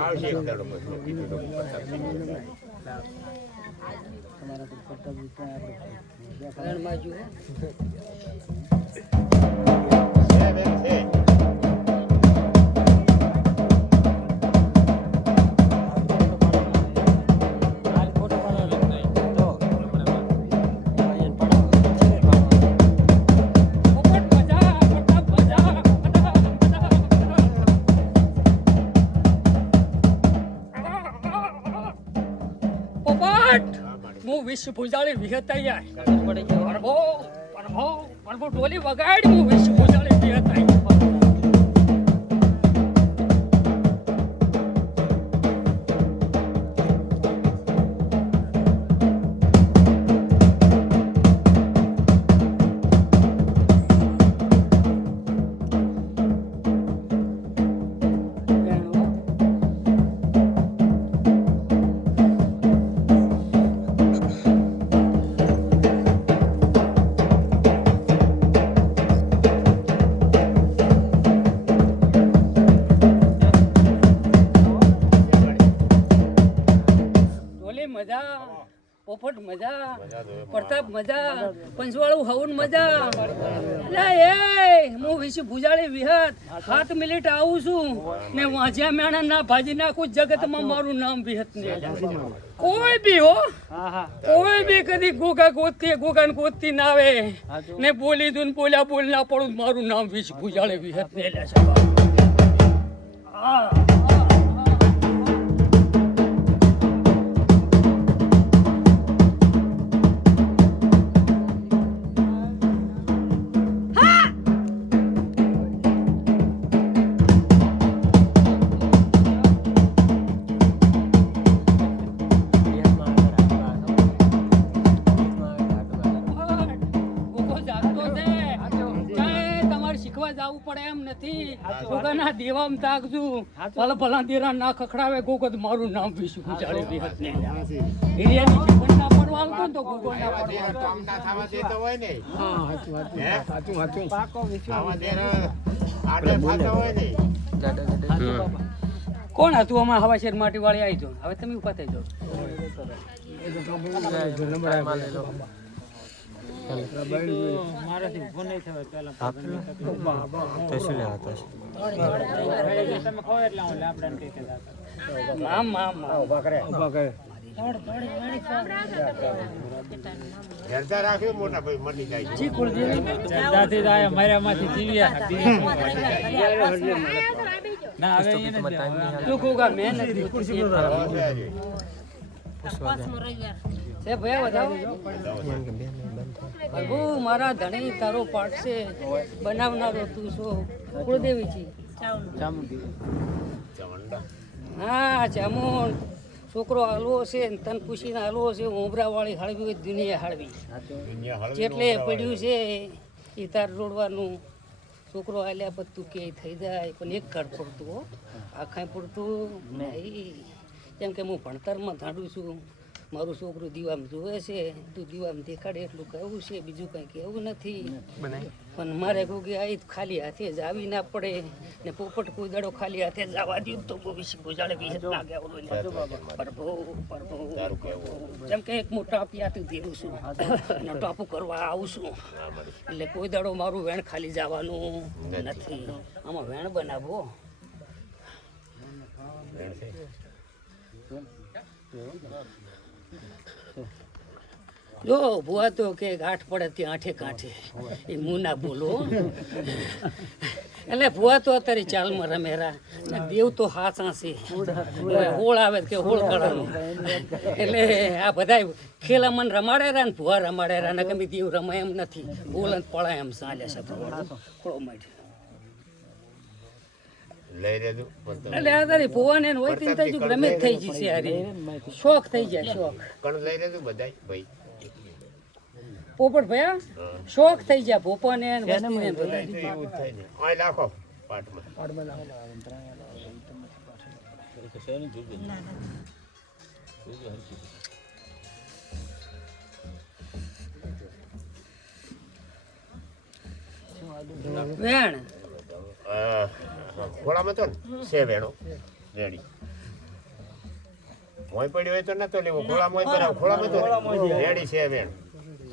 આવશે એક દાડો પછી કીધું તો પ્રતાપસિંહ. છે બેન, છે. પોપટ હું વિશ્વ પૂજાળી વિહતાઈ પ્રભો પ્રભો પ્રભો ટોલી વગાડ હું વિશ્વ વિહતાઈ મજા. પંચવાળું હવન મજા. લે એ હું વિશે ભુજાળી વિહત. સાત મિનિટ આવું છું. ને વાંચ્યા મેણા ના ભાજી નાખું જગતમાં મારું નામ વિહત ને કોઈ બી હો. કોઈ બી કદી ગોગા ગોતતી ગોગા ને ગોતતી ના આવે. ને બોલી દઉં બોલ્યા બોલ ના પડું મારું નામ વિશ ભુજાળે વિહત ને લે છે હા. ગોગાના દેવામ તાકજુ. ભલે ભલા દેરા ના ખખડાવે ગોગો તો મારું નામ વિશું ગુજારે વિહત ને હિરિયાની જીવન ના પરવાલ તો તો ગોગો ના પરવાલ કામ ના થવા દેતો હોય ને. હે? આવા દેરા આડે ફાતા હોય ને. કોણ હતું અમારા હવા શેર માટી વાળી આવી જો હવે તમે ઊભા થઈ જાઓ. મામ મામ મામ ઘેરતા રાખ્યો મોટા ભાઈ મરી જાય છે. જી કુળદેવી તું ગોગા મેં નથી. છે ભયા વધાવો પ્રભુ, મારા ધણી તારો પાડશે બનાવનારો તું છો. કુળદેવીજી. હા ચામુંડ છોકરો હાલવો છે તન પૂછીને હાલવો છે ઉમરા વાળી હળવી હોય દુનિયા હળવી. જેટલે પડ્યું છે એ તાર રોડવાનું. છોકરો આલ્યા પછી તું કે થઈ જાય, પણ એક ઘર પડતું હો. આખાય પડતું નહીં. કેમ કે હું ભણતરમાં ધાડું છું. મારું છોકરું દીવામ જોવે છે તું દીવામાં દેખાડે એટલું કહેવું છે બીજું કંઈ કહેવું નથી. પણ મારે કોઈ આવી ખાલી હાથે જ આવી ના પડે ને પોપટ કુદાડો ખાલી હાથે જ આવવા દઉં તો ભવિષ્ય ગુજાડે વિશે ના કહેવું પ્રભુ પ્રભુ જેમ કે એક મોટા પિયાથી દેવું છું. અને ટોપું કરવા આવું છું. એટલે કોઈ દાડો મારું વેણ ખાલી જવાનું નથી. આમાં વેણ બનાવો. જો, ભુવા તો કે ગાંઠ પડે ત્યાં આઠે કાંઠે. એ મું ના બોલો એટલે ભુવા તો અત્યારે ચાલમાં રમેરા દેવ તો હાથા છે. હોળ આવે કે હોળ કળાનું એટલે આ બધા ખેલા મન રમાડેરા ને ભુવા રમાડેરા ને ગમે દેવ રમાય એમ નથી. બોલન પડાય એમ ચાલે છે થોડો માંડ લઈ લેજો એટલે તારી ભુવાને ને હોય તેને થઈ ગમે જ થઈ ગઈ છે હારી. શોખ થઈ જાય શોખ. કણ લઈ લેજો બધાય ભાઈ. પોપટ ભયા શોખ થઈ જાય ભોપાને ને વસ્તીને બધાય. એવું થાય ને. ઓય લાખો પાટમાં. વેણ. ખોળામાં તો ને છે વેણો. રેડી. મોય પડ્યો હોય તો નતો લેવો. ખોળા મોય પર ખોળામાં તો રેડી છે વેણ.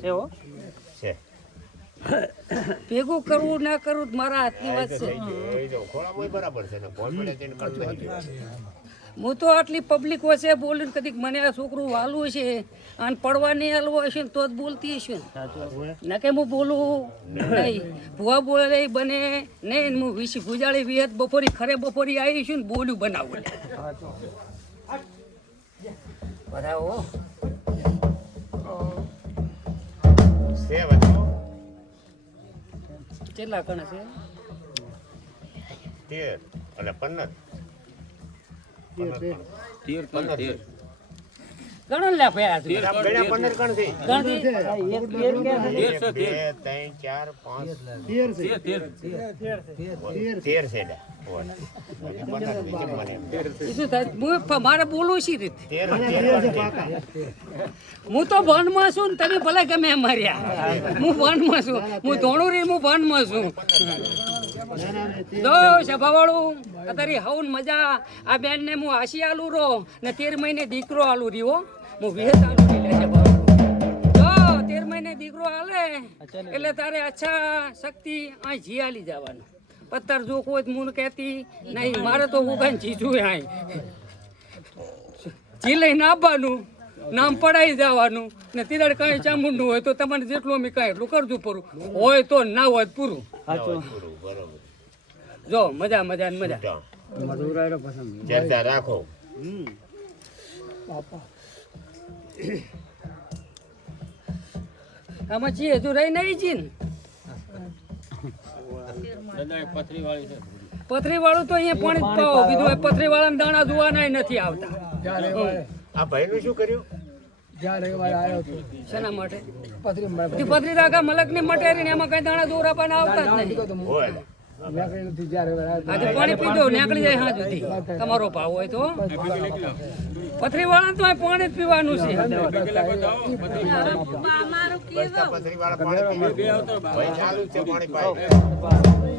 છે હો. છે. ભેગું કરવું ના કરવું મારા હાથની વાત છે. ખોળા મોય બરાબર છે. ને મોય પડે તેને કરતો. હું તો આટલી પબ્લિક વચ્ચે બોલીને કદીક મને આ છોકરું વાલું છે અને પડવા નહીં હાલવું હશે તો જ બોલતી હશે. ના કે હું બોલું નહીં. ભૂવા બોલે બને નહીં હું વિશ ગુજાળી વિહત બપોરી ખરે બપોરી આવી છું ને બોલ્યું બનાવું. બરાબર કેટલા કણ છે? તેર. એટલે પન્નર ગણો લે ભયા તું. ગણ્યા પન્નર કણ છે ગણતી? એક, બે ત્રણ ચાર પાંચ તેર છે લ્યા. હોય. હજી પન્નર બીજું મને એમ. એ શું થાય? હું ફ- મારે. હું તો વનમાં છું ને તમે ભલે ગમે માર્યા હું વનમાં છું હું ધોણું રે હું વનમાં છું જો સભાવાળું અત્યારે હવન મજા આ બેન ને હું આશી આલુ રો ને તેર મહિને દીકરો આલુ રહ્યો હું વિહત આલુ રહી તેર મહિને દીકરો હાલે એટલે તારે અચ્છા શક્તિ આ જી આલી જવાનું પત્તર જો કોઈ મૂન કહેતી નહીં મારે તો ઉગાન જીજું આય. જી લઈને આવવાનું નામ પડાઈ જવાનું ને તિરડ કાંઈ ચામુંડું હોય તો તમારે જેટલું અમે કાંઈ એટલું કરજો પૂરું. હોય તો ના હોય પૂરું. જો મજા મજા ને મજા. ચર્ચા રાખો. આમાં જી હજુ રહી નહીં છીએ ને પથરી વાળું તો અહીંયા પાણી જ પાવો કીધું પથરી વાળાના દાણા જોવાના નથી આવતા. આ ભાઈનું શું કર્યું? શેના માટે? પથરી રાખા મલકની મટેરી ને એમાં કઈ દાણા દોરાપાના આવતા જ નહીં. આજે પાણી પીધો નીકળી જાય હા સુધી તમારો ભાવ હોય તો. પથરી વાળા તો અહીં પાણી જ પીવાનું છે. બસતા પથરી વાળા પાણી પીવે. ચાલુ છે પાણી પાઈ.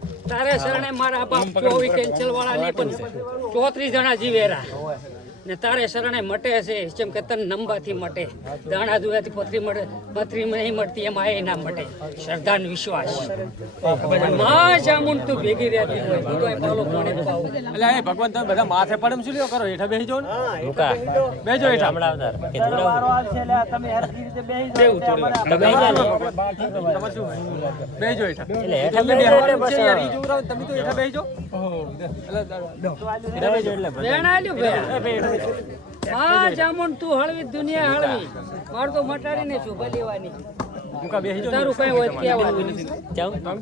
તારે શરણે મારા બાપ ચોવીસ કેન્સલ વાળા નહીં પણ ચોત્રીસ જણા જીવેરા. ને તારે શરણે મટે છે જેમ કે તન નંબાથી મટે. દાણા દુયાથી પથરી મળે પથરી નહીં મળતી એમાં આય ના મટે. શ્રદ્ધા ને વિશ્વાસ. માં જામુન તું ભેગી રહેતી હોય તું પાલો પાણી પાવ? એટલે એ ભગવાન તમે બધા માથે પડમ શું લ્યો કરો? હેઠા બેસી જાઓ ને. મુકા બેજો હેઠા હમણાં અવતાર કે વાર. તમે બેહી જા ને. તમારે શું બેજો હેઠા એટલે હેઠા તમે પછી છોકરાઓ તમે તો હેઠા બેસી જાઓ. માં જામુન તું હળવી દુનિયા હળવી. મારે તો મટાડીને છું ભલીવાની. મુકા બેસી જાઓ તારું કઈ હોય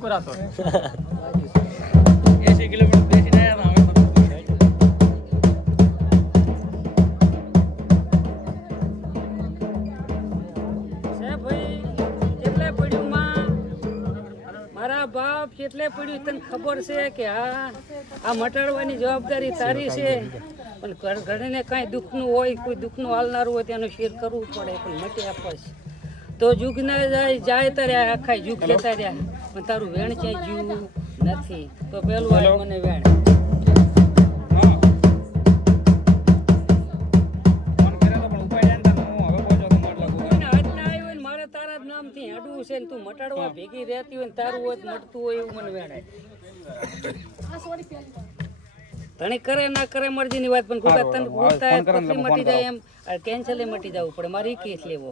રાતો છે કેટલે પડ્યું તને ખબર છે કે આ આ મટાડવાની જવાબદારી તારી છે? પણ ઘર ઘડીને કાંઈ દુઃખનું હોય કોઈ દુઃખનું હાલનારું હોય તેનું શેર કરવું પડે પણ મટી આપસ તો જુગ ના જાય જાય તારે આખા જુગ જતા રહ્યા. પણ તારું વેણ ક્યાંય જીવવું નથી. તો પેલું મને વેણ. લાડવા ભેગી રહેતી હોય ને તારું હોય મટતું હોય એવું મને વેણાય. ધણી કરે ના કરે મરજીની વાત પણ તને પછી મટી જાય એમ. કેન્સલ મટી જવું પડે. મારે કેસ લેવો.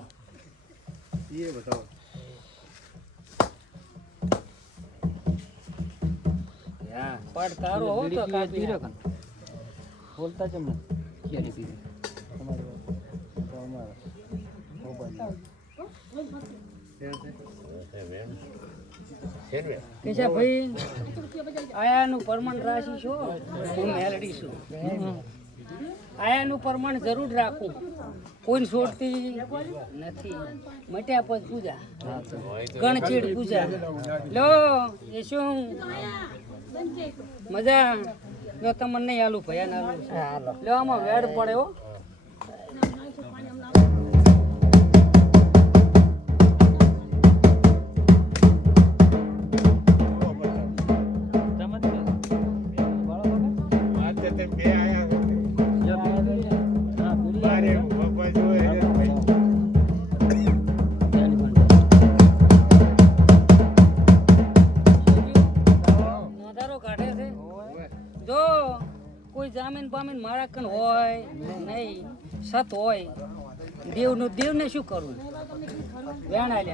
હા પાડ તારો હો તો. બોલતા ભાઈ? આયાનું પરમાણ રાશિ હું મેલડી આયાનું પરમાણ જરૂર રાખું. કોઈ છોડતી નથી. મટ્યા પછી પૂજા. ગણચીડ લો, એ શું? મજા. જો તમને આલું ભયા ના લો, આમાં વેડ પડે હો. જામીન બામીન મારા કણ હોય નહીં સત હોય. દેવનું દેવને શું કરવું વેણા લે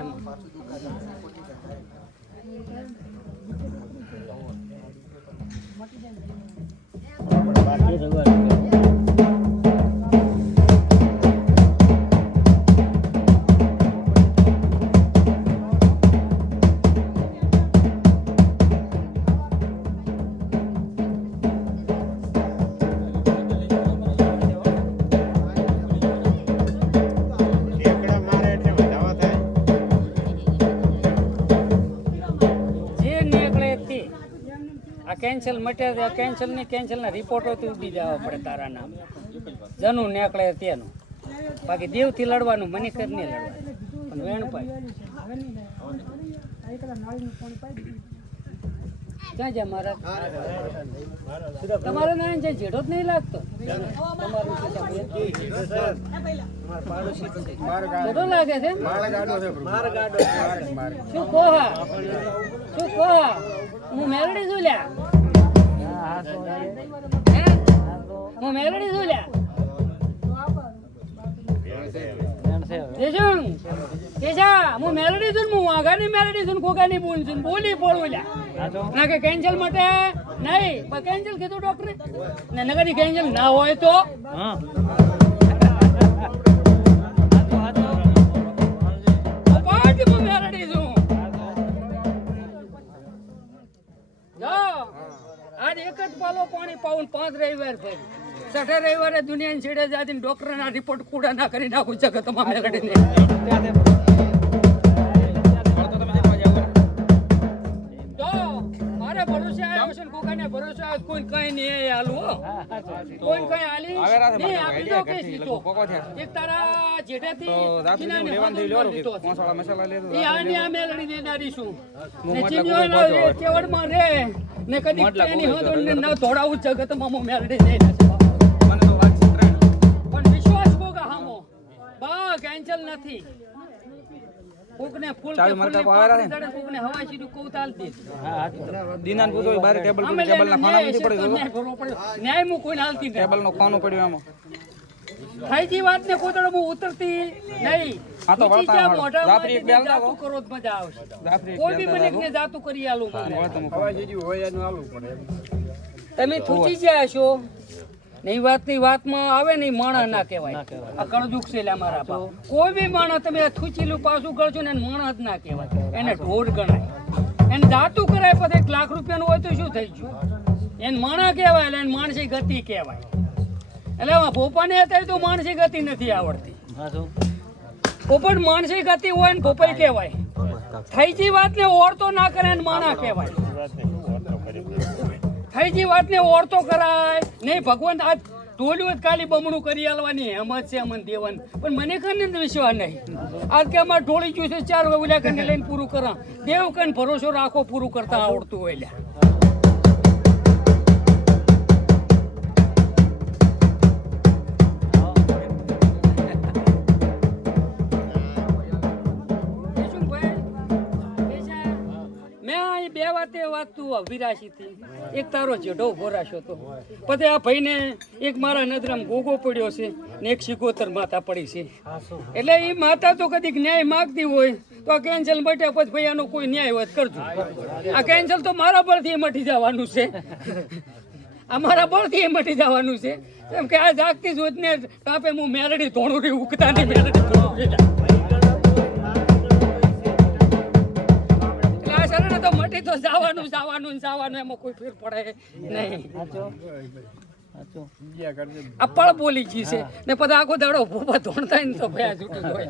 કેન્સલ મટે આ કેન્સલ ને કેન્સલ ના રિપોર્ટો તો ઉડી જવા પડે તારા નામ. જનું નીકળે તેનું. બાકી દેવથી લડવાનું મને કર નહીં લડવાનું. પણ વેણભાઈ ક્યાં જા મારા? તમારો નામ છે જેઠો જ નહીં લાગતો? જેઠો લાગે છે? શું કોહા શું કોહા હું મેરડી છું લ્યા. હે? મેલડી મેલડી છું હું વાઘાની મેલડી છું ને કોકાની બોલ છું બોલી પડું લ્યા ના કેન્સલ માટે નહીં કેન્સલ કીધું ડોક્ટરે ને નગરની કેન્સલ ના હોય તો મેલડી એક જ પાલો પાણી પાઉન પાંચ રવિવાર ફરી છઠ્ઠા રવિવારે દુનિયાની છેડે જાતી ડોક્ટરના રિપોર્ટ કુડા ના કરી નાખું જગતમાં મેલડીને તો ભરોસે આવ્યો કોઈ કઈ નહીં હાલું હો. કોઈ કઈ હાલી નહીં આપી દો કે સીધો એક તારા જેઠેથી ચીનાને હોદો લીધો છે. એ આની આ મેલડી દેનારી છું ને રે. કદી તેની હોદો ને ન ધોડાવું જગત હું મેલડી દેના છે પણ વિશ્વાસ કોકા હામો બા કેન્સલ નથી. કોકને ફૂલ કે ફૂલની પાકડી ચડે, કોકને હવા સીધું કૌતાલ દે દીનાન પૂછો બારે ટેબલ અમે ટેબલ ના ખાના ન્યાય નથી છે તો પડ્યો ન્યાય કરવો પડે. ન્યાય હું કોઈને હાલતી ટેબલ નો ખાનું પડ્યું આમાં. થાયજી વાત ને કોઈ હું ઉતરતી નહીં. તો વળતા. એક કરો તો મજા આવશે. જાફરી કોઈ બી મને જાતું કરી આલું. મને તમે થૂચી ગયા છો ને એ વાતની વાતમાં આવે ને માણા ના કહેવાય. આ કળજુક છે અમારા મારા બાપ. કોઈ બી માણસ તમે થૂચીલું પાછું કરશો ને માણસ જ ના કહેવાય. એને ઢોર ગણાય. એને જાતું કરાય પછી એક લાખ રૂપિયાનું હોય તો શું થઈ ગયું? એને માણા કહેવાય એટલે એને માણસી ગતિ કહેવાય. એટલે ભોપાને અત્યારે તો માણસી ગતિ નથી આવડતી. પોપટ માણસી ગતિ હોય ને ભોપાઈ કહેવાય. થઈ ગઈ વાત ને ઓર ઓળતો ના કરે ને માણા કહેવાય. થઈજી વાતને ઓળતો કરાય. નહીં, ભગવાન આ ટોલ્યું જ કાલી બમણું કરી આલવાની. હેમત છે અમન દેવન. પણ મને કને વિશ્વાસ નહીં. આજ કે અમારે ઢોળી ગયું છે, ચાર વગુલ્યા કને લઈને પૂરું કરા. દેવ કન ભરોસો રાખો, પૂરું કરતા આવડતું હોય તે વાત તું અભિરાશી થી એક તારો જેઠો ઊભો હતો પછી આ ભાઈને એક મારા નજરમાં ગોગો પડ્યો છે ને એક શિકોતર માતા પડી છે. એટલે એ માતા તો કદીક ન્યાય માગતી હોય, તો આ કેન્સલ માટે પછી ભાઈ આનો કોઈ ન્યાય હોય કરજો. આ કેન્સલ તો મારા પરથી મટી જવાનું છે. અમારા બળથી એ મટી જવાનું છે. કેમ કે આ જાગતી જોત ને આપે હું મેરડી ધોણું ઉગતા નહીં મેરડી ધોણું તો મટી તો જવાનું જવાનું જવાનું, એમાં કોઈ ફેર પડે નહીં. આ બોલી ગઈ છે. ને પછી આખો દાડો ભૂપા ધોણતા ને તો ભયા જૂઠું હોય